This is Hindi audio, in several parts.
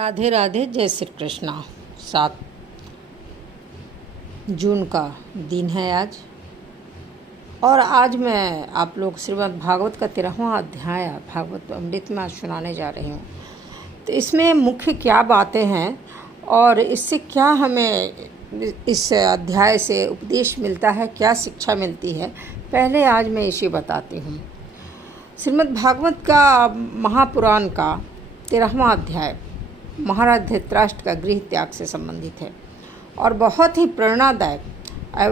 राधे राधे, जय श्री कृष्णा। 7 जून का दिन है आज, और आज मैं आप लोग श्रीमद् भागवत का 13वां अध्याय भागवत अमृत में आज सुनाने जा रही हूँ। तो इसमें मुख्य क्या बातें हैं और इससे क्या हमें इस अध्याय से उपदेश मिलता है, क्या शिक्षा मिलती है, पहले आज मैं इसे बताती हूँ। श्रीमद् भागवत का महापुराण का 13वां अध्याय महाराज धृतराष्ट्र का गृह त्याग से संबंधित है और बहुत ही प्रेरणादायक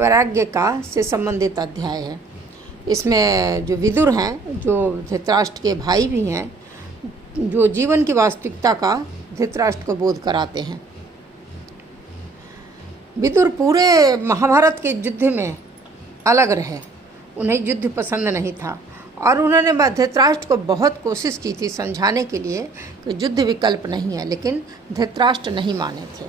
वैराग्य का से संबंधित अध्याय है। इसमें जो विदुर हैं, जो धृतराष्ट्र के भाई भी हैं, जो जीवन की वास्तविकता का धृतराष्ट्र को बोध कराते हैं। विदुर पूरे महाभारत के युद्ध में अलग रहे, उन्हें युद्ध पसंद नहीं था और उन्होंने धृतराष्ट्र को बहुत कोशिश की थी समझाने के लिए कि युद्ध विकल्प नहीं है, लेकिन धृतराष्ट्र नहीं माने थे।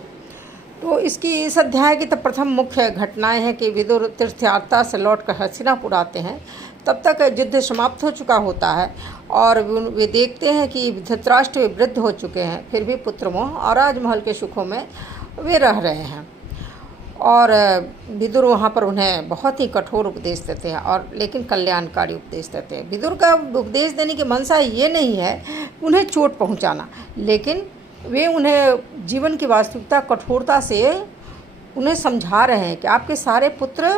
तो इस अध्याय की तो प्रथम मुख्य घटनाएं हैं कि विदुर तीर्थयात्रा से लौटकर हस्तिनापुर आते हैं। तब तक युद्ध समाप्त हो चुका होता है और वे देखते हैं कि धृतराष्ट्र वृद्ध हो चुके हैं, फिर भी पुत्रमोह और राजमहल के सुखों में वे रह रहे हैं। और विदुर वहाँ पर उन्हें बहुत ही कठोर उपदेश देते हैं और लेकिन कल्याणकारी उपदेश देते हैं। विदुर का उपदेश देने की मंशा ये नहीं है उन्हें चोट पहुँचाना, लेकिन वे उन्हें जीवन की वास्तविकता कठोरता से उन्हें समझा रहे हैं कि आपके सारे पुत्र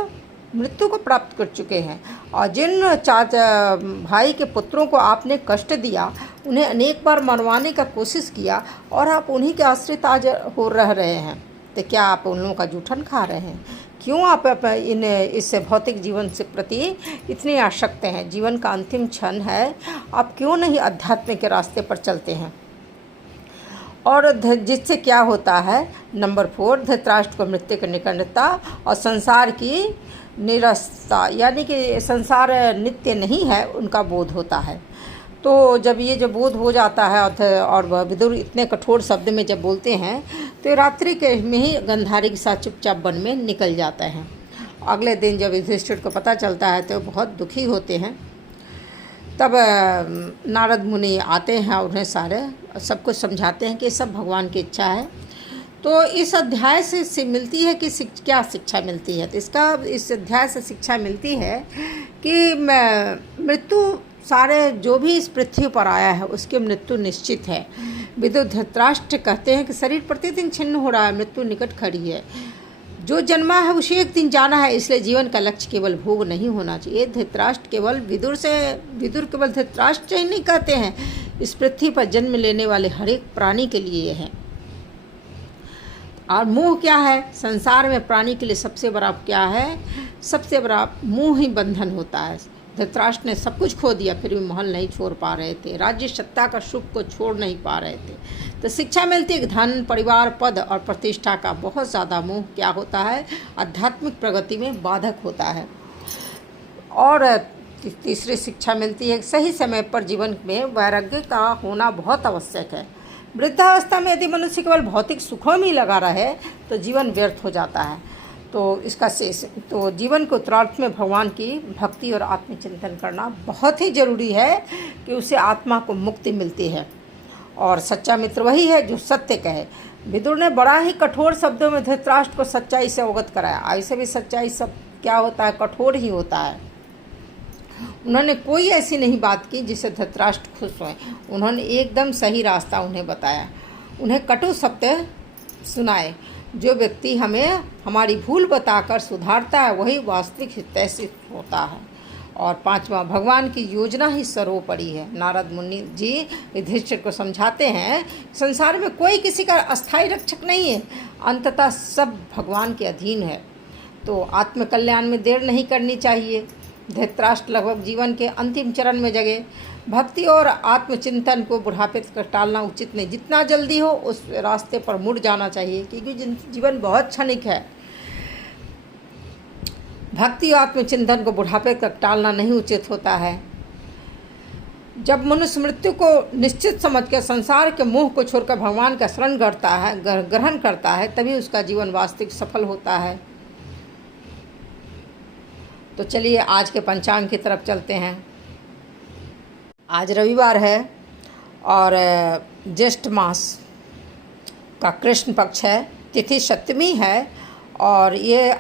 मृत्यु को प्राप्त कर चुके हैं और जिन चाचा भाई के पुत्रों को आपने कष्ट दिया, उन्हें अनेक बार मरवाने का कोशिश किया और आप उन्हीं के आश्रित आज हो रह रहे हैं। तो क्या आप उन लोगों का जूठन खा रहे हैं? क्यों आप इस भौतिक जीवन से प्रति इतनी आसक्त हैं? जीवन का अंतिम क्षण है, आप क्यों नहीं अध्यात्म के रास्ते पर चलते हैं? और जिससे क्या होता है, नंबर 4, धृतराष्ट्र को मृत्यु की निकटता और संसार की निरस्ता, यानी कि संसार नित्य नहीं है, उनका बोध होता है। तो जब ये जब बोध हो जाता है और विदुर इतने कठोर शब्द में जब बोलते हैं तो रात्रि के में ही गंधारी के साथ चुपचाप वन में निकल जाते हैं। अगले दिन जब युधिष्ठिर को पता चलता है तो बहुत दुखी होते हैं। तब नारद मुनि आते हैं और उन्हें सब कुछ समझाते हैं कि सब भगवान की इच्छा है। तो इस अध्याय से मिलती है कि क्या शिक्षा मिलती है? तो इस अध्याय से शिक्षा मिलती है कि मृत्यु सारे जो भी इस पृथ्वी पर आया है उसकी मृत्यु निश्चित है। विदुर धृतराष्ट्र कहते हैं कि शरीर प्रतिदिन छिन्न हो रहा है, मृत्यु निकट खड़ी है, जो जन्मा है उसे एक दिन जाना है, इसलिए जीवन का लक्ष्य केवल भोग नहीं होना चाहिए। धृतराष्ट्र केवल विदुर केवल धृतराष्ट्र ही नहीं कहते हैं, इस पृथ्वी पर जन्म लेने वाले हर एक प्राणी के लिए है। और मोह क्या है? संसार में प्राणी के लिए सबसे बड़ा क्या है? सबसे बड़ा मोह ही बंधन होता है। धृतराष्ट्र ने सब कुछ खो दिया, फिर भी महल नहीं छोड़ पा रहे थे, राज्य सत्ता का सुख को छोड़ नहीं पा रहे थे। तो शिक्षा मिलती है कि धन, परिवार, पद और प्रतिष्ठा का बहुत ज़्यादा मोह क्या होता है? आध्यात्मिक प्रगति में बाधक होता है। और तीसरी शिक्षा मिलती है कि सही समय पर जीवन में वैराग्य का होना बहुत आवश्यक है। वृद्धावस्था में यदि मनुष्य केवल भौतिक सुखों में लगा रहे तो जीवन व्यर्थ हो जाता है। तो जीवन के उत्तरार्थ में भगवान की भक्ति और आत्मचिंतन करना बहुत ही ज़रूरी है कि उसे आत्मा को मुक्ति मिलती है। और सच्चा मित्र वही है जो सत्य कहे। विदुर ने बड़ा ही कठोर शब्दों में धृतराष्ट्र को सच्चाई से अवगत कराया। ऐसे भी सच्चाई सब क्या होता है? कठोर ही होता है। उन्होंने कोई ऐसी नहीं बात की जिससे धृतराष्ट्र खुश हुए। उन्होंने एकदम सही रास्ता उन्हें बताया, उन्हें कटु शब्द सुनाए। जो व्यक्ति हमें हमारी भूल बताकर सुधारता है वही वास्तविक हितैषी होता है। और 5वां, भगवान की योजना ही सर्वोपरि है। नारद मुनि जी युधिष्ठिर को समझाते हैं, संसार में कोई किसी का अस्थायी रक्षक नहीं है, अंततः सब भगवान के अधीन है। तो आत्मकल्याण में देर नहीं करनी चाहिए। धृतराष्ट्र लगभग जीवन के अंतिम चरण में जगे। भक्ति और आत्मचिंतन को बुढ़ापे तक टालना उचित नहीं, जितना जल्दी हो उस रास्ते पर मुड़ जाना चाहिए, क्योंकि जीवन बहुत क्षणिक है। भक्ति और आत्मचिंतन को बुढ़ापे तक टालना नहीं उचित होता है। जब मनुष्य मृत्यु को निश्चित समझकर संसार के मोह को छोड़कर भगवान का शरण ग्रहण करता है, तभी उसका जीवन वास्तविक सफल होता है। तो चलिए आज के पंचांग की तरफ चलते हैं। आज रविवार है और ज्येष्ठ मास का कृष्ण पक्ष है। तिथि सप्तमी है और ये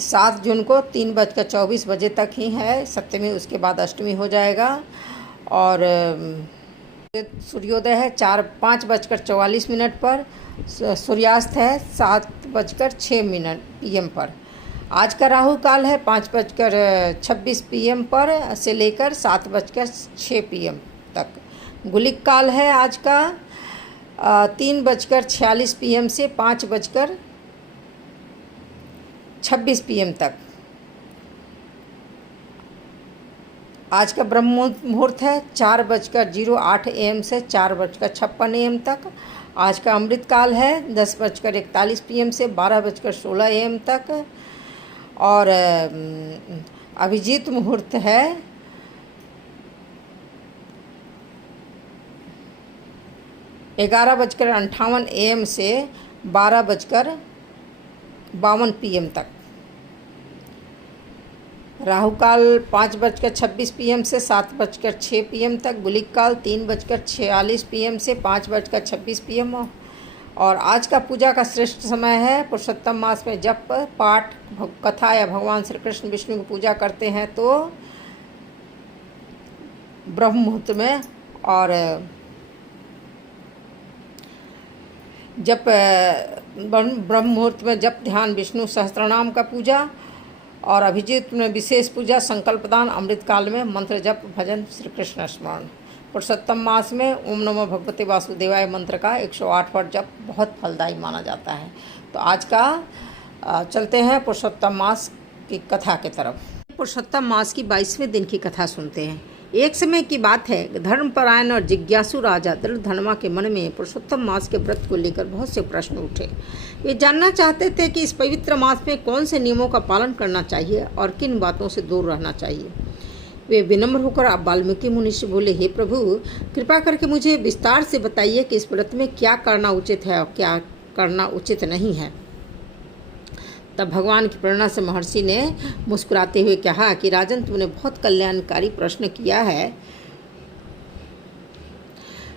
7 जून को 3:24 बजे तक ही है सप्तमी। उसके बाद अष्टमी हो जाएगा। और सूर्योदय है 5:44 पर। सूर्यास्त है 7:06 PM पर। आज का राहु काल है 5:26 PM पर से लेकर 7:06 PM तक। गुलिक काल है आज का 3:46 PM से 5:26 PM तक। आज का ब्रह्म मुहूर्त है 4:08 AM से 4:56 AM तक। आज का अमृत काल है 10:41 PM से 12:16 AM तक। और अभिजीत मुहूर्त है 11:58 AM से 12:52 PM तक। राहु काल 5:26 PM से 7:06 PM तक। गुलिक काल 3:46 PM से 5:26 PM। और आज का पूजा का श्रेष्ठ समय है पुरुषोत्तम मास में जप पाठ कथा या भगवान श्री कृष्ण विष्णु की पूजा करते हैं तो ब्रह्म मुहूर्त में। और जप ब्रह्म मुहूर्त में जप ध्यान विष्णु सहस्त्रनाम का पूजा। और अभिजीत में विशेष पूजा संकल्प दान। अमृत काल में मंत्र जप भजन श्री कृष्ण स्मरण। पुरुषोत्तम मास में ओम नमो भगवते वासुदेवाय मंत्र का 108 बार जप बहुत फलदायी माना जाता है। तो आज का चलते हैं पुरुषोत्तम मास की कथा के तरफ। पुरुषोत्तम मास की 22वें दिन की कथा सुनते हैं। एक समय की बात है, धर्मपरायण और जिज्ञासु राजा दृढ़धर्मा के मन में पुरुषोत्तम मास के व्रत को लेकर बहुत से प्रश्न उठे। वे जानना चाहते थे कि इस पवित्र मास में कौन से नियमों का पालन करना चाहिए और किन बातों से दूर रहना चाहिए। वे विनम्र होकर अब वाल्मीकि मुनि से बोले, हे प्रभु, कृपा करके मुझे विस्तार से बताइए कि इस व्रत में क्या करना उचित है और क्या करना उचित नहीं है। तब भगवान की प्रेरणा से महर्षि ने मुस्कुराते हुए कहा कि राजन, तुमने बहुत कल्याणकारी प्रश्न किया है।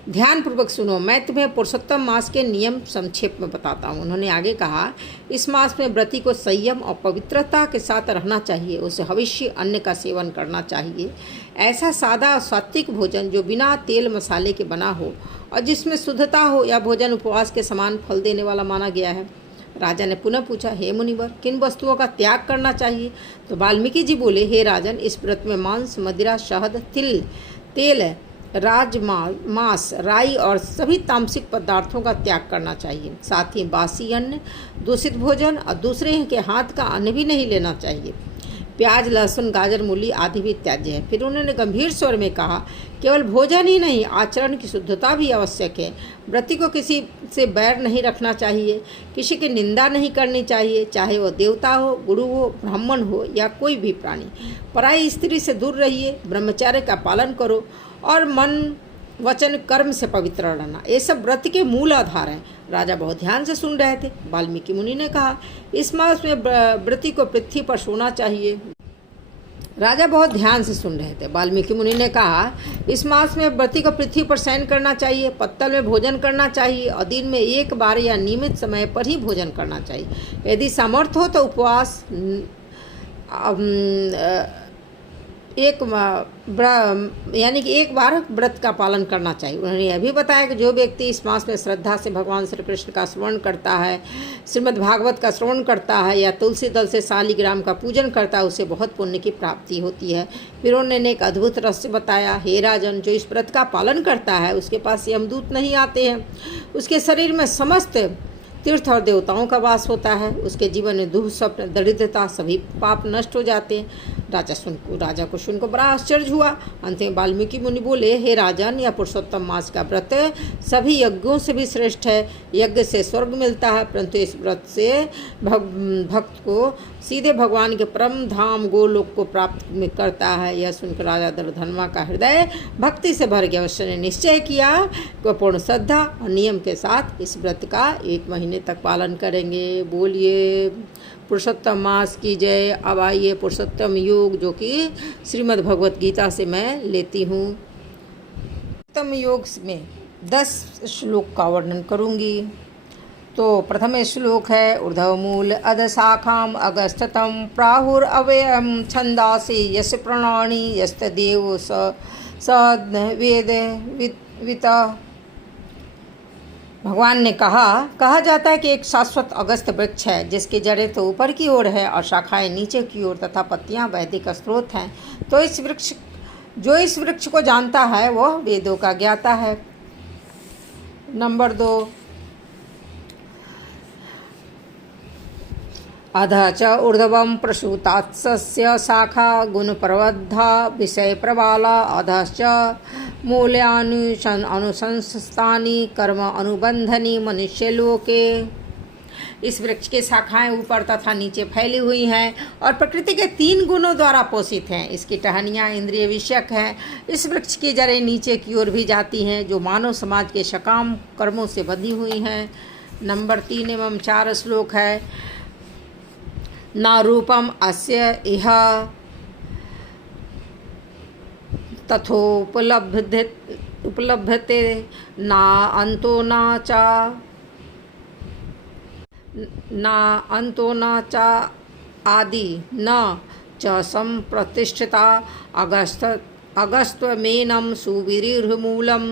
ध्यानपूर्वक सुनो, मैं तुम्हें पुरुषोत्तम मास के नियम संक्षेप में बताता हूँ। उन्होंने आगे कहा, इस मास में व्रती को संयम और पवित्रता के साथ रहना चाहिए। उसे हविष्य अन्न का सेवन करना चाहिए, ऐसा सादा और सात्विक भोजन जो बिना तेल मसाले के बना हो और जिसमें शुद्धता हो। यह भोजन उपवास के समान फल देने वाला माना गया है। राजा ने पुनः पूछा, हे मुनिवर, किन वस्तुओं का त्याग करना चाहिए? तो वाल्मीकि जी बोले, हे राजन, इस व्रत में मांस, मदिरा, शहद, तेल, मांस, राई और सभी तामसिक पदार्थों का त्याग करना चाहिए। साथ ही बासी अन्न, दूषित भोजन और दूसरे के हाथ का अन्न भी नहीं लेना चाहिए। प्याज, लहसुन, गाजर, मूली आदि भी त्याज्य है। फिर उन्होंने गंभीर स्वर में कहा, केवल भोजन ही नहीं, आचरण की शुद्धता भी आवश्यक है। व्रती को किसी से बैर नहीं रखना चाहिए, किसी की निंदा नहीं करनी चाहिए, चाहे वो देवता हो, गुरु हो, ब्राह्मण हो या कोई भी प्राणी। पराई स्त्री से दूर रहिए, ब्रह्मचर्य का पालन करो और मन, वचन, कर्म से पवित्र रहना, ये सब व्रत के मूल आधार हैं। राजा बहुत ध्यान से सुन रहे थे। वाल्मीकि मुनि ने कहा, इस मास में व्रती को पृथ्वी पर सोना चाहिए। राजा बहुत ध्यान से सुन रहे थे। वाल्मीकि मुनि ने कहा, इस मास में व्रती को पृथ्वी पर शयन करना चाहिए, पत्तल में भोजन करना चाहिए और दिन में एक बार या नियमित समय पर ही भोजन करना चाहिए। यदि सामर्थ्य हो तो उपवास यानी कि एक बार व्रत का पालन करना चाहिए। उन्होंने यह भी बताया कि जो व्यक्ति इस मास में श्रद्धा से भगवान श्री कृष्ण का श्रवण करता है, श्रीमद् भागवत का श्रवण करता है या तुलसी दल से शालिग्राम का पूजन करता है, उसे बहुत पुण्य की प्राप्ति होती है। फिर उन्होंने एक अद्भुत रहस्य बताया, हे राजन, जो इस व्रत का पालन करता है उसके पास यमदूत नहीं आते हैं, उसके शरीर में समस्त तीर्थ और देवताओं का वास होता है, उसके जीवन में दुख, स्वप्न, दरिद्रता, सभी पाप नष्ट हो जाते हैं। राजा को सुनकर बड़ा आश्चर्य हुआ। अंत में वाल्मीकि मुनि बोले, हे राजन, यह पुरुषोत्तम मास का व्रत सभी यज्ञों से भी श्रेष्ठ है। यज्ञ से स्वर्ग मिलता है, परंतु इस व्रत से भक्त को सीधे भगवान के परम धाम गोलोक को प्राप्त करता है। यह सुनकर राजा दृढ़धर्मा का हृदय भक्ति से भर गया। उसने निश्चय किया कि पूर्ण श्रद्धा और नियम के साथ इस व्रत का 1 महीने तक पालन करेंगे। बोलिए पुरुषोत्तम मास की जय। अब आइए पुरुषोत्तम योग, जो कि श्रीमद् भगवत गीता से मैं लेती हूँ। उत्तम योग में 10 श्लोक का वर्णन करूंगी। तो प्रथम श्लोक है ऊर्ध्वमूल अधशाखाम अगस्ततम प्राहुरव्ययम छंदासि यस्य प्रणानि यस्तदेव स वेद वित। भगवान ने कहा जाता है कि एक शाश्वत अगस्त वृक्ष है जिसकी जड़ें तो ऊपर की ओर है और शाखाएं नीचे की ओर तथा पत्तियां वैदिक स्रोत हैं। तो इस वृक्ष को जानता है वह वेदों का ज्ञाता है। नंबर 2, अधः च ऊर्ध्वं प्रसूतात्सस्य शाखा गुणप्रवद्धा विषयप्रबाला अधश्च मूल्यानुशंसतानि कर्म अनुबंधनी मनुष्यलोके। इस वृक्ष की शाखाएं ऊपर तथा नीचे फैली हुई हैं और प्रकृति के 3 गुणों द्वारा पोषित हैं। इसकी टहनियाँ इंद्रिय विषयक हैं। इस वृक्ष की जड़ें नीचे की ओर भी जाती हैं जो मानव समाज के सकाम कर्मों से बंधी हुई हैं। नंबर 3 एवं 4 श्लोक है न रूपम अस्य इह तथोपलभ्यते न अंतो न च आदि न च संप्रतिष्ठिता अगस्त्वमेनं सुविरिर्मूलं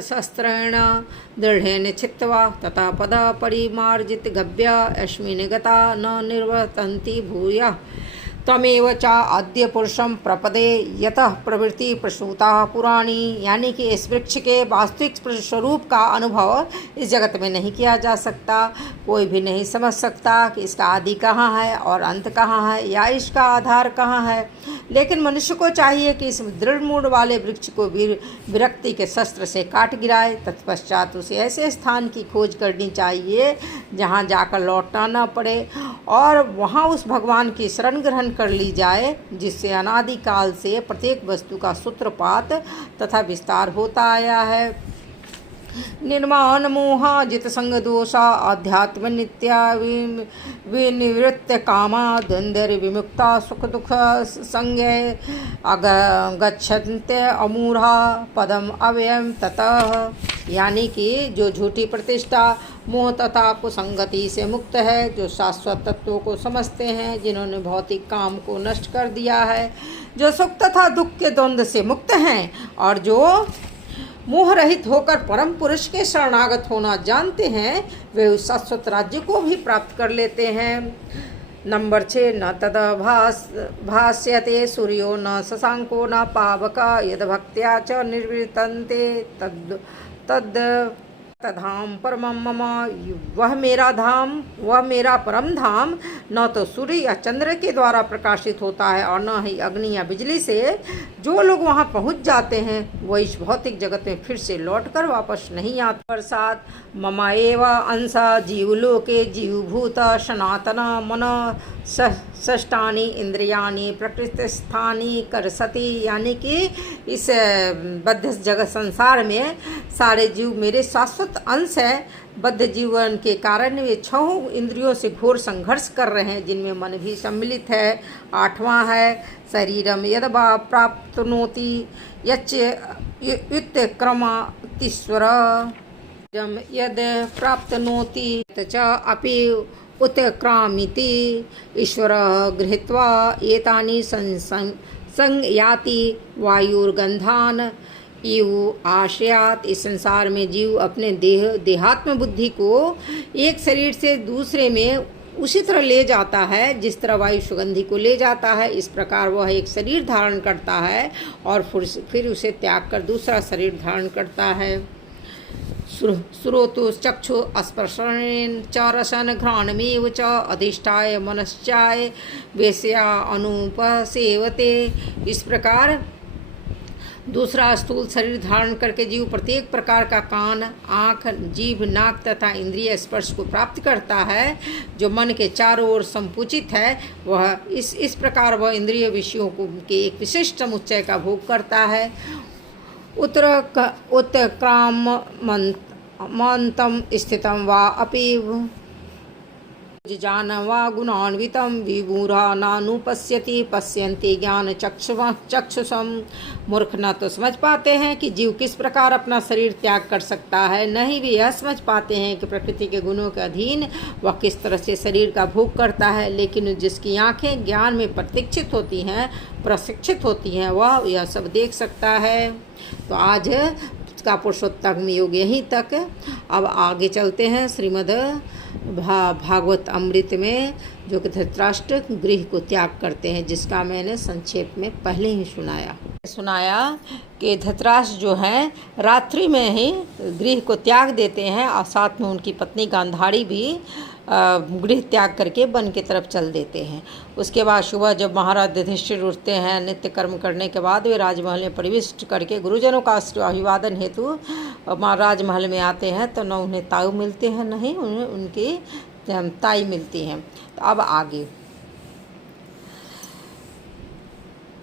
शस्त्रेण दृढ़ेन छित्त्वा तथा पदा परिमार्जित गव्य अस्मिन् गता न निर्वर्तन्ति भूयः त्वमेव च अद्य पुरुषं प्रपदे यतः प्रवृत्ति प्रसूता पुराणी। यानी कि इस वृक्ष के वास्तविक स्वरूप का अनुभव इस जगत में नहीं किया जा सकता। कोई भी नहीं समझ सकता कि इसका आदि कहाँ है और अंत कहाँ है या इसका आधार कहाँ है। लेकिन मनुष्य को चाहिए कि इस दृढ़ मूड वाले वृक्ष को विरक्ति के शस्त्र से काट गिराए। तत्पश्चात उसे ऐसे स्थान की खोज करनी चाहिए जहाँ जाकर लौटना न पड़े और वहाँ उस भगवान की शरण ग्रहण कर ली जाए जिससे अनादिकाल से प्रत्येक वस्तु का सूत्रपात तथा विस्तार होता आया है। निर्माण मोहा जित संग दोषा आध्यात्म नित्या विनिवृत्त कामा द्वंद्व विमुक्ता सुख दुख संज्ञ गच्छन्ते अमूढ़ा पदम अव्ययम ततः। यानी कि जो झूठी प्रतिष्ठा मोह तथा कुसंगति से मुक्त है, जो शाश्वत तत्वों को समझते हैं, जिन्होंने भौतिक काम को नष्ट कर दिया है, जो सुख तथा दुख के द्वंद्व से मुक्त हैं और जो मोह रहित होकर परम पुरुष के शरणागत होना जानते हैं, वे उस शाश्वत राज्य को भी प्राप्त कर लेते हैं। नंबर 6 न तद भास्यते सूर्यो न शशांको न पावक यद भक्त्या च निर्वर्तन्ते तद धाम परमं मम। वह मेरा धाम, वह मेरा परम धाम न तो सूर्य या चंद्र के द्वारा प्रकाशित होता है और न ही अग्नि या बिजली से। जो लोग वहां पहुंच जाते हैं वह इस भौतिक जगत में फिर से लौटकर वापस नहीं आते। प्रसाद मम एव अंश जीवलोके जीवभूत सनातन मन षष्ठानि इंद्रियाणि प्रकृतिस्थानि करसति। यानी कि इस बद्ध जगत संसार में सारे जीव मेरे शाश्वत अंश है। बद्ध जीवन के कारण वे 6 इंद्रियों से घोर संघर्ष कर रहे हैं जिनमें मन भी सम्मिलित है। 8वां है शरीरम यद प्राप्नोति यच्च उत्क्रमातीश्वर यद प्राप्नोति च अपि उत्क्रामिति ईश्वरः गृहीत्वा एतानि संयाति वायुर्गंधान इव आशयात। इस संसार में जीव अपने देहात्म बुद्धि को एक शरीर से दूसरे में उसी तरह ले जाता है जिस तरह वायु सुगंधि को ले जाता है। इस प्रकार वह एक शरीर धारण करता है और फिर उसे त्याग कर दूसरा शरीर धारण करता है। श्रोतु चक्षु स्पर्शेन च रसन घ्राणमेव च अधिष्ठाय मनश्चाय वेश्या अनुपसेवते। इस प्रकार दूसरा स्थूल शरीर धारण करके जीव प्रत्येक प्रकार का कान, आँख, जीभ, नाक तथा इंद्रिय स्पर्श को प्राप्त करता है। जो मन के चारों ओर संपूचित है वह इस प्रकार वह इंद्रिय विषयों को के एक विशिष्ट समुच्चय का भोग करता है। उत्क्रामंतम स्थितम वा अपि जानवा गुणान्वितं विमूढ़ा नानुपश्यति पश्यन्ति ज्ञान चक्षुषम। मूर्ख न तो समझ पाते हैं कि जीव किस प्रकार अपना शरीर त्याग कर सकता है, न ही वे यह समझ पाते हैं कि प्रकृति के गुणों के अधीन वह किस तरह से शरीर का भोग करता है। लेकिन जिसकी आंखें ज्ञान में प्रशिक्षित होती हैं वह यह सब देख सकता है। तो आज का पुरुषोत्तम योग यहीं तक। अब आगे चलते हैं श्रीमद् भागवत अमृत में, जो कि धृतराष्ट्र गृह को त्याग करते हैं, जिसका मैंने संक्षेप में पहले ही सुनाया कि धृतराष्ट्र जो हैं रात्रि में ही गृह को त्याग देते हैं और साथ में उनकी पत्नी गांधारी भी गृह त्याग करके वन की तरफ चल देते हैं। उसके बाद सुबह जब महाराज युधिष्ठिर उठते हैं, नित्य कर्म करने के बाद वे राजमहल में प्रविष्ट करके गुरुजनों का अभिवादन हेतु राजमहल में आते हैं, तो न उन्हें ताऊ मिलते हैं न ही उन्हें उनकी ताई मिलती हैं। तो अब आगे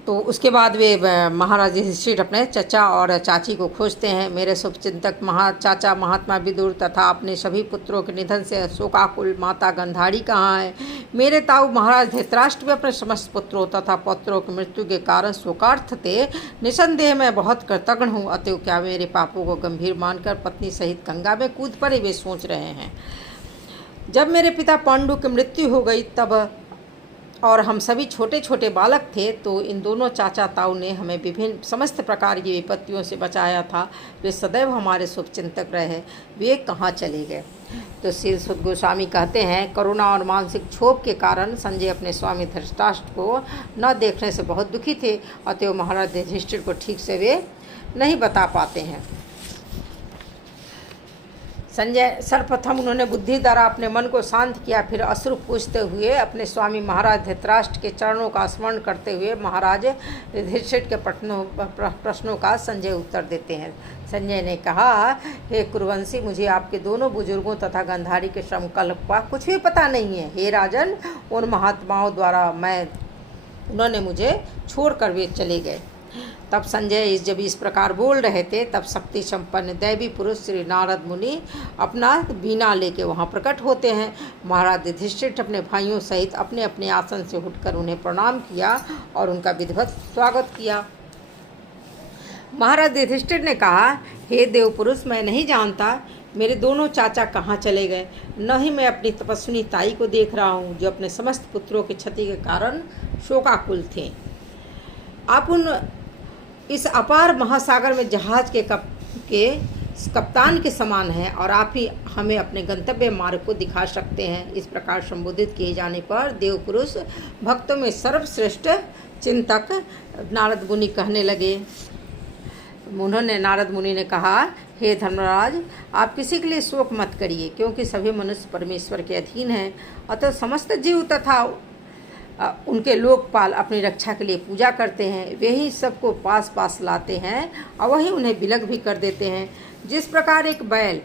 तो उसके बाद वे महाराज युधिष्ठिर अपने चचा और चाची को खोजते हैं। मेरे शुभचिंतक चाचा महात्मा विदुर तथा अपने सभी पुत्रों के निधन से शोकाकुल माता गांधारी कहाँ है? मेरे ताऊ महाराज धृतराष्ट्र भी अपने समस्त पुत्रों तथा पौत्रों की मृत्यु के कारण शोकार्थ थे। निसंदेह मैं बहुत कृतज्ञ हूँ, अतएव क्या मेरे पापों को गंभीर मानकर पत्नी सहित गंगा में कूद पड़े? वे सोच रहे हैं। जब मेरे पिता पांडु की मृत्यु हो गई तब और हम सभी छोटे छोटे बालक थे, तो इन दोनों चाचा ताऊ ने हमें विभिन्न समस्त प्रकार की विपत्तियों से बचाया था। वे सदैव हमारे शुभचिंतक रहे, वे कहाँ चले गए? तो श्री सुत गोस्वामी कहते हैं, करुणा और मानसिक क्षोभ के कारण संजय अपने स्वामी धृतराष्ट्र को न देखने से बहुत दुखी थे, अतएव महाराज युधिष्ठिर को ठीक से वे नहीं बता पाते हैं। संजय सर्वप्रथम उन्होंने बुद्धि द्वारा अपने मन को शांत किया, फिर अश्रु पूछते हुए अपने स्वामी महाराज धृतराष्ट्र के चरणों का स्मरण करते हुए महाराज युधिष्ठिर के प्रश्नों का संजय उत्तर देते हैं। संजय ने कहा, हे कुरुवंशी, मुझे आपके दोनों बुजुर्गों तथा गांधारी के श्रमकल्प का कुछ भी पता नहीं है। हे राजन, उन महात्माओं द्वारा उन्होंने मुझे छोड़कर वे चले गए। तब संजय जब इस प्रकार बोल रहे थे, तब शक्ति संपन्न दैवी पुरुष श्री नारद मुनि अपना वीणा लेके वहाँ प्रकट होते हैं। महाराज युधिष्ठिर अपने भाइयों सहित अपने अपने आसन से उठकर उन्हें प्रणाम किया और उनका विधिवत स्वागत किया। महाराज युधिष्ठिर ने कहा, हे देव पुरुष, मैं नहीं जानता मेरे दोनों चाचा कहाँ चले गए, न ही मैं अपनी तपस्विनी ताई को देख रहा हूँ, जो अपने समस्त पुत्रों की क्षति के कारण शोकाकुल थे। आप उन इस अपार महासागर में जहाज के कप्तान के समान हैं और आप ही हमें अपने गंतव्य मार्ग को दिखा सकते हैं। इस प्रकार संबोधित किए जाने पर देव पुरुष भक्तों में सर्वश्रेष्ठ चिंतक नारद मुनि कहने लगे। नारद मुनि ने कहा, हे धर्मराज, आप किसी के लिए शोक मत करिए, क्योंकि सभी मनुष्य परमेश्वर के अधीन हैं। अतः समस्त जीव तथा उनके लोकपाल अपनी रक्षा के लिए पूजा करते हैं। वे ही सबको पास लाते हैं और वही उन्हें विलग भी कर देते हैं। जिस प्रकार एक बैल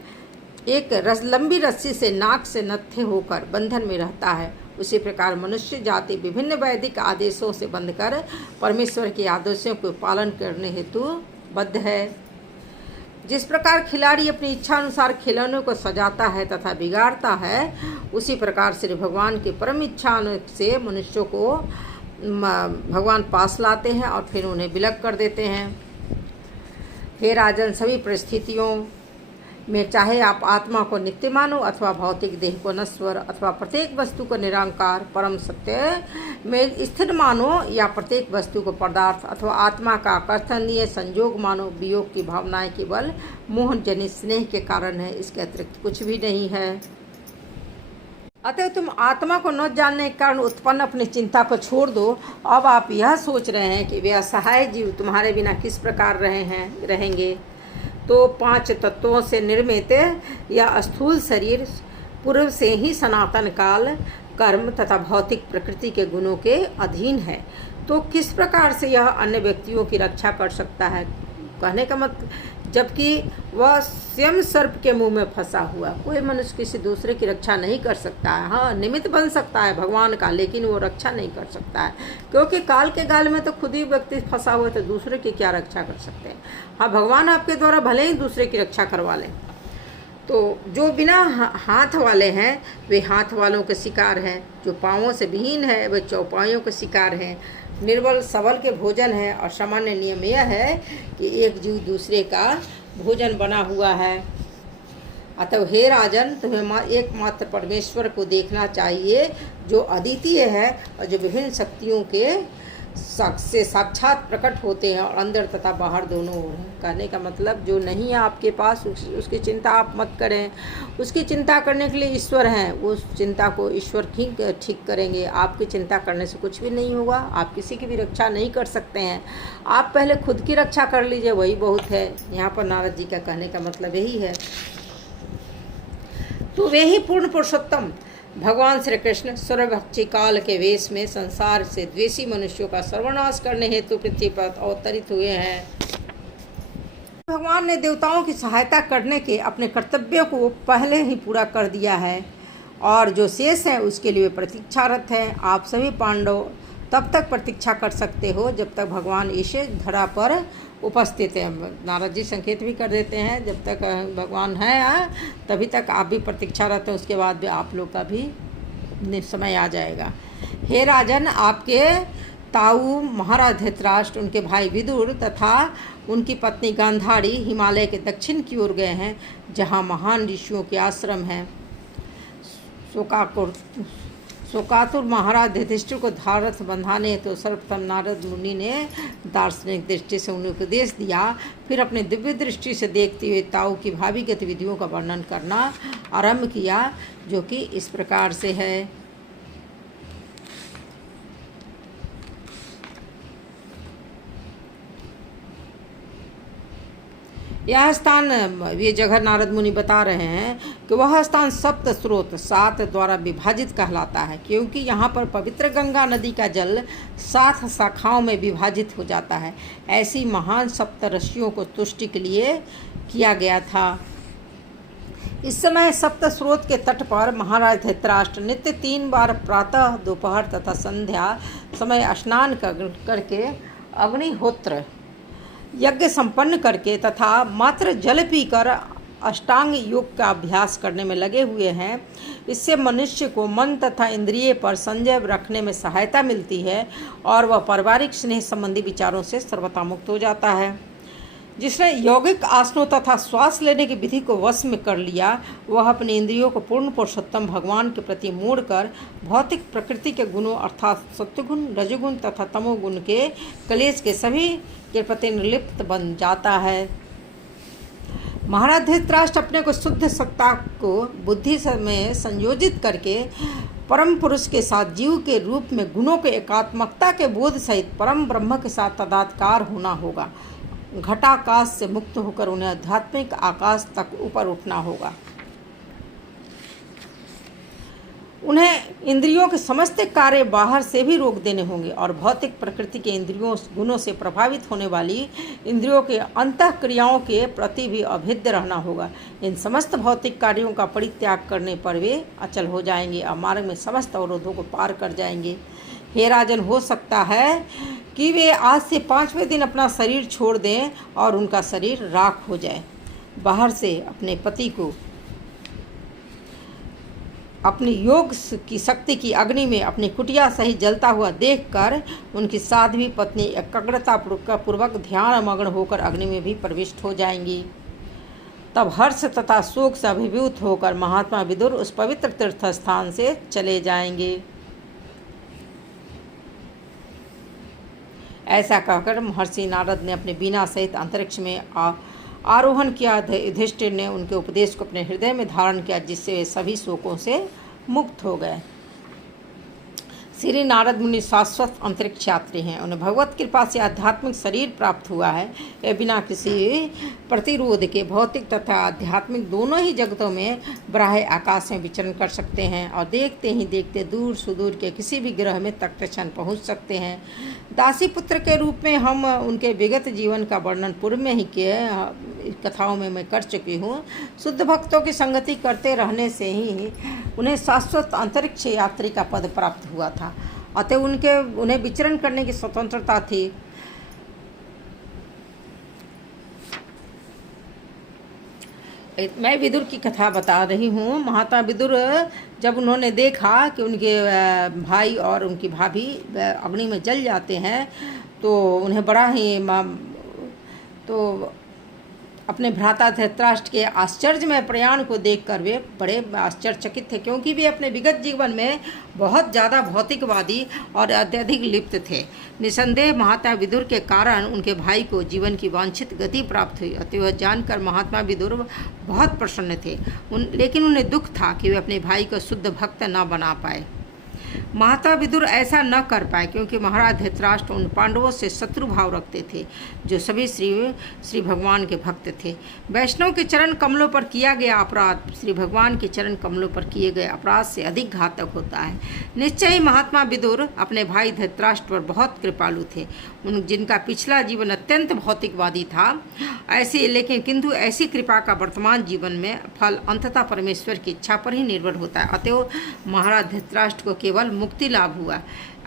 एक लंबी रस्सी से नाक से नत्थे होकर बंधन में रहता है, उसी प्रकार मनुष्य जाति विभिन्न वैदिक आदेशों से बंधकर परमेश्वर के आदेशों को पालन करने हेतु बद्ध है। जिस प्रकार खिलाड़ी अपनी इच्छा अनुसार खिलौनों को सजाता है तथा बिगाड़ता है, उसी प्रकार श्री भगवान की परम इच्छा से मनुष्यों को भगवान पास लाते हैं और फिर उन्हें विलग कर देते हैं। हे राजन, सभी परिस्थितियों में चाहे आप आत्मा को नित्य मानो अथवा भौतिक देह को नश्वर अथवा प्रत्येक वस्तु को निरंकार परम सत्य में स्थिर मानो, या प्रत्येक वस्तु को पदार्थ अथवा आत्मा का आकर्षणीय संयोग मानो, वियोग की भावनाएं केवल मोह जनित स्नेह के कारण है, इसके अतिरिक्त कुछ भी नहीं है। अतः तुम आत्मा को न जानने के कारण उत्पन्न अपनी चिंता को छोड़ दो। अब आप यह सोच रहे हैं कि वे असहाय जीव तुम्हारे बिना किस प्रकार रहेंगे। तो 5 तत्वों से निर्मित यह स्थूल शरीर पूर्व से ही सनातन काल कर्म तथा भौतिक प्रकृति के गुणों के अधीन है, तो किस प्रकार से यह अन्य व्यक्तियों की रक्षा कर सकता है? कहने का मतलब, जबकि वह स्वयं सर्प के मुंह में फंसा हुआ। कोई मनुष्य किसी दूसरे की रक्षा नहीं कर सकता है। हाँ, निमित्त बन सकता है भगवान का, लेकिन वो रक्षा नहीं कर सकता है, क्योंकि काल के गाल में तो खुद ही व्यक्ति फंसा हुआ, तो दूसरे की क्या रक्षा कर सकते हैं। हाँ, भगवान आपके द्वारा भले ही दूसरे की रक्षा करवा लें, तो जो बिना हाथ वाले हैं वे हाथ वालों के शिकार हैं, जो पाँवों से विहीन है वे चौपाइयों के शिकार हैं। निर्बल सबल के भोजन है और सामान्य नियम यह है कि एक जीव दूसरे का भोजन बना हुआ है। अतः हे राजन, तुम्हें एकमात्र परमेश्वर को देखना चाहिए जो अद्वितीय है और जो विभिन्न शक्तियों के से साक्षात प्रकट होते हैं और अंदर तथा बाहर दोनों ओर हैं। कहने का मतलब जो नहीं है आपके पास उसकी चिंता आप मत करें, उसकी चिंता करने के लिए ईश्वर हैं, उस चिंता को ईश्वर ठीक करेंगे। आपकी चिंता करने से कुछ भी नहीं होगा, आप किसी की भी रक्षा नहीं कर सकते हैं। आप पहले खुद की रक्षा कर लीजिए, वही बहुत है। यहाँ पर नारद जी का कहने का मतलब यही है। तो वे ही पूर्ण पुरुषोत्तम भगवान श्री कृष्ण सर्वभक्षी काल के वेश में संसार से द्वेषी मनुष्यों का सर्वनाश करने हेतु पृथ्वी पर अवतरित हुए हैं। भगवान ने देवताओं की सहायता करने के अपने कर्तव्यों को पहले ही पूरा कर दिया है और जो शेष है उसके लिए प्रतीक्षारत हैं। आप सभी पांडव तब तक प्रतीक्षा कर सकते हो जब तक भगवान इस धरा पर उपस्थित है। नारद जी संकेत भी कर देते हैं जब तक भगवान है तभी तक आप भी प्रतीक्षारत हैं, उसके बाद भी आप लोग का भी समय आ जाएगा। हे राजन, आपके ताऊ महाराज धृतराष्ट्र, उनके भाई विदुर तथा उनकी पत्नी गांधारी हिमालय के दक्षिण की ओर गए हैं जहाँ महान ऋषियों के आश्रम हैं। शोकातुर महाराज युधिष्ठिर को धारथ बंधाने तो सर्वप्रथम नारद मुनि ने दार्शनिक दृष्टि से उन्हें उपदेश दिया, फिर अपने दिव्य दृष्टि से देखते हुए ताऊ की भावी गतिविधियों का वर्णन करना आरंभ किया, जो कि इस प्रकार से है। यह स्थान, ये जगह नारद मुनि बता रहे हैं कि वह स्थान सप्त स्रोत 7 द्वारा विभाजित कहलाता है, क्योंकि यहाँ पर पवित्र गंगा नदी का जल 7 शाखाओं में विभाजित हो जाता है। ऐसी महान सप्त ऋषियों को तुष्टि के लिए किया गया था। इस समय सप्त स्रोत के तट पर महाराज धृतराष्ट्र नित्य 3 बार प्रातः, दोपहर तथा संध्या समय स्नान करके अग्निहोत्र यज्ञ संपन्न करके तथा मात्र जल पीकर अष्टांग योग का अभ्यास करने में लगे हुए हैं। इससे मनुष्य को मन तथा इंद्रिय पर संयम रखने में सहायता मिलती है और वह पारिवारिक स्नेह संबंधी विचारों से सर्वथा मुक्त हो जाता है। जिसने यौगिक आसनों तथा श्वास लेने की विधि को वश में कर लिया, वह अपने इंद्रियों को पूर्ण पुरुषोत्तम भगवान के प्रति मोड़कर भौतिक प्रकृति के गुणों अर्थात सत्वगुण, रजोगुण तथा तमोगुण के कलेश के सभी के प्रति निर्लिप्त बन जाता है। महाराज धृतराष्ट्र अपने को शुद्ध सत्ता को बुद्धि में संयोजित करके परम पुरुष के साथ जीव के रूप में गुणों के एकात्मकता के बोध सहित परम ब्रह्म के साथ तदात्कार होना होगा। घटाकाश से मुक्त होकर उन्हें आध्यात्मिक आकाश तक ऊपर उठना होगा। उन्हें इंद्रियों के समस्त कार्य बाहर से भी रोक देने होंगे और भौतिक प्रकृति के इंद्रियों गुणों से प्रभावित होने वाली इंद्रियों के अंतःक्रियाओं के प्रति भी अभेद्य रहना होगा। इन समस्त भौतिक कार्यों का परित्याग करने पर वे अचल हो जाएंगे और मार्ग में समस्त अवरोधों को पार कर जाएंगे। हे राजन, हो सकता है कि वे आज से 5वें दिन अपना शरीर छोड़ दें और उनका शरीर राख हो जाए। बाहर से अपने पति को अपनी योग की शक्ति की अग्नि में अपनी कुटिया सहित जलता हुआ देखकर उनकी साध्वी पत्नी एकाग्रता पूर्वक ध्यान मग्न होकर अग्नि में भी प्रविष्ट हो जाएंगी। तब हर्ष तथा शोक से अभिभूत होकर महात्मा विदुर उस पवित्र तीर्थ स्थान से चले जाएंगे। ऐसा कहकर महर्षि नारद ने अपने बीना सहित अंतरिक्ष में आरोहण किया। युधिष्ठिर ने उनके उपदेश को अपने हृदय में धारण किया, जिससे वे सभी शोकों से मुक्त हो गए। श्री नारद मुनि शाश्वत अंतरिक्ष यात्री हैं। उन्हें भगवत कृपा से आध्यात्मिक शरीर प्राप्त हुआ है। वे बिना किसी प्रतिरोध के भौतिक तथा आध्यात्मिक दोनों ही जगतों में बाह्य आकाश में विचरण कर सकते हैं और देखते ही देखते दूर सुदूर के किसी भी ग्रह में तत्क्षण पहुंच सकते हैं। दासी पुत्र के रूप में हम उनके विगत जीवन का वर्णन पूर्व में ही कथाओं में मैं कर चुकी हूँ। शुद्ध भक्तों की संगति करते रहने से ही उन्हें शाश्वत अंतरिक्ष यात्री का पद प्राप्त हुआ था। अतः उन्हें विचरण करने की स्वतंत्रता थी। मैं विदुर की कथा बता रही हूँ। महात्मा विदुर जब उन्होंने देखा कि उनके भाई और उनकी भाभी अग्नि में जल जाते हैं, तो उन्हें बड़ा ही तो अपने भ्राता धृतराष्ट्र के आश्चर्यमय प्रयाण को देखकर वे बड़े आश्चर्यचकित थे, क्योंकि वे अपने विगत जीवन में बहुत ज़्यादा भौतिकवादी और अत्यधिक लिप्त थे। निसंदेह महात्मा विदुर के कारण उनके भाई को जीवन की वांछित गति प्राप्त हुई। अतः जानकर महात्मा विदुर बहुत प्रसन्न थे। लेकिन उन्हें दुख था कि वे अपने भाई को शुद्ध भक्त न बना पाए। महात्मा विदुर ऐसा न कर पाए क्योंकि महाराज धृतराष्ट्र उन पांडवों से शत्रु भाव रखते थे, जो सभी श्री भगवान के भक्त थे। वैष्णव के चरण कमलों पर किया गया अपराध श्री भगवान के चरण कमलों पर किए गए अपराध से अधिक घातक होता है। निश्चय ही महात्मा विदुर अपने भाई धृतराष्ट्र पर बहुत कृपालु थे, जिनका पिछला जीवन अत्यंत भौतिकवादी था। किंतु ऐसी कृपा का वर्तमान जीवन में फल अंततः परमेश्वर की इच्छा पर ही निर्भर होता है। अतएव महाराज धृतराष्ट्र को केवल मुक्ति लाभ हुआ।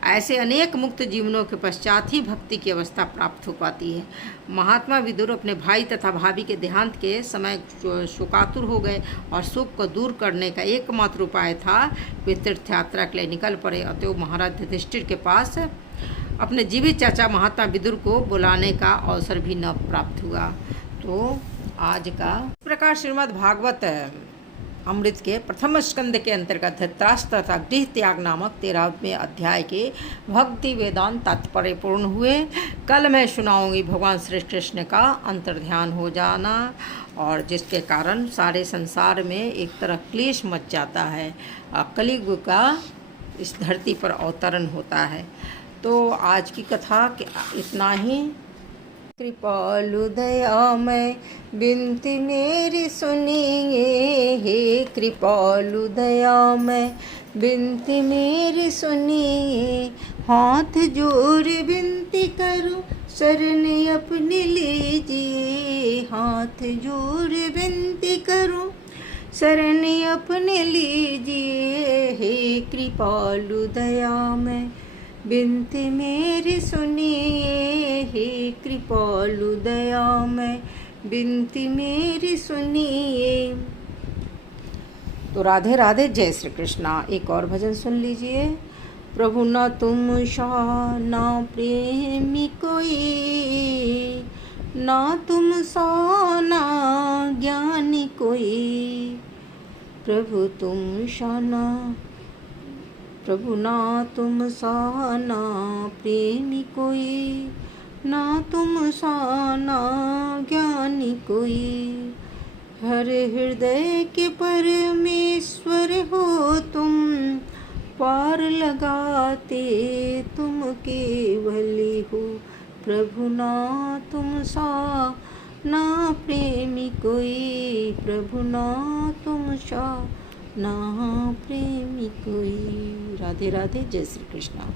ऐसे अनेक मुक्त जीवनों के पश्चात ही भक्ति की अवस्था प्राप्त हो पाती है। महात्मा विदुर अपने भाई तथा भाभी के देहांत के समय शोकातुर हो गए और शोक को दूर करने का एकमात्र उपाय था वे तीर्थ यात्रा के लिए निकल पड़े। अतएव महाराज युधिष्ठिर के पास अपने जीवित चाचा महात्मा विदुर को बुलाने का अवसर भी न प्राप्त हुआ। तो आज का प्रकार श्रीमद् भागवत अमृत के प्रथम स्कंद के अंतर्गत धृतराष्ट्र तथा गृह त्याग नामक 13वें अध्याय के भक्ति वेदांत तात्पर्य पूर्ण हुए। कल मैं सुनाऊंगी भगवान श्री कृष्ण का अंतर्ध्यान हो जाना, और जिसके कारण सारे संसार में एक तरह क्लेश मच जाता है, कलियुग का इस धरती पर अवतरण होता है। तो आज की कथा इतना ही। कृपालु दयामय बिनती मेरी सुनिए, हे कृपालु दयामय बिनती मेरी सुनिए। हाथ जोड़ बिनती करूं शरण अपनी लीजिए, हाथ जोड़ बिनती करूं शरण अपने लीजिए। हे कृपालु दयामय बिनती मेरी सुनिए, हे कृपालु दयामय बिनती मेरी सुनिए। तो राधे राधे, जय श्री कृष्णा। एक और भजन सुन लीजिए। प्रभु ना तुम सा ना प्रेमी कोई, ना तुम सा ना ज्ञानी कोई। प्रभु तुम सा ना, प्रभु ना तुम सा ना प्रेमी कोई, ना तुम सा ना ज्ञानी कोई। हर हृदय के परमेश्वर हो तुम, पार लगाते तुम केवली हो। प्रभु ना तुम सा ना प्रेमी कोई, प्रभु ना तुम सा ना प्रेमी कोई। राधे राधे, जय श्री कृष्णा।